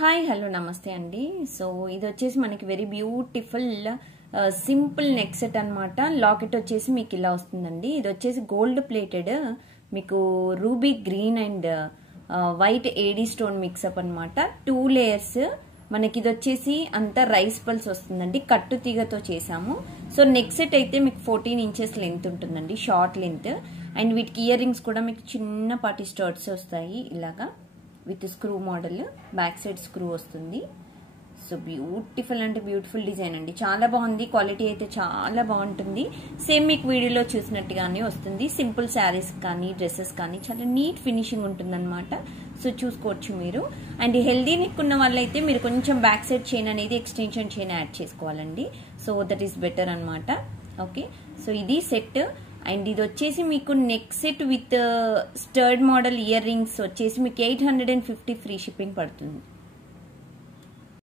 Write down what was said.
Hi hello నమస్తే అండి. So ఇది వచ్చేసి మనకి very beautiful simple neck set అనమాట. లాకెట్ వచ్చేసి మీకు ఇలా వస్తుందండి. ఇది వచ్చేసి గోల్డ్ ప్లేటెడ్, మీకు ruby green and white AD stone mixup అనమాట. 2 లేయర్స్. మనకి ఇది వచ్చేసి అంతా రైస్ పల్స్ వస్తుందండి, కట్టు తీగతో చేసాము. సో నెక్ సెట్ అయితే మీకు 14 ఇంచెస్ లెంత్ ఉంటుందండి, షార్ట్ లెంత్. అండ్ వీటికి ఇయర్ రింగ్స్ కూడా మీకు చిన్నపాటి స్టర్ట్స్ వస్తాయి ఇలాగా with screw model. Back side screw వస్తుంది. సో బ్యూటిఫుల్ అంటే బ్యూటిఫుల్ డిజైన్ అండి, చాలా బాగుంది. క్వాలిటీ అయితే చాలా బాగుంటుంది. సేమ్ మీకు వీడియోలో చూసినట్టుగానే వస్తుంది. సింపుల్ శారీస్ కానీ డ్రెస్సెస్ కానీ చాలా నీట్ ఫినిషింగ్ ఉంటుందన్నమాట. సో చూసుకోవచ్చు మీరు. అండ్ హెల్దీ నెక్ ఉన్న వాళ్ళైతే మీరు కొంచెం బ్యాక్ సైడ్ చైన్ అనేది ఎక్స్టెన్షన్ చైన్ యాడ్ చేసుకోవాలండి. సో దట్ ఈస్ బెటర్ అనమాట. ఓకే, సో ఇది సెట్. అండ్ ఇది వచ్చేసి మీకు neck set with స్టర్డ్ model ear rings వచ్చేసి మీకు 850 ఫ్రీ షిప్పింగ్ పడుతుంది.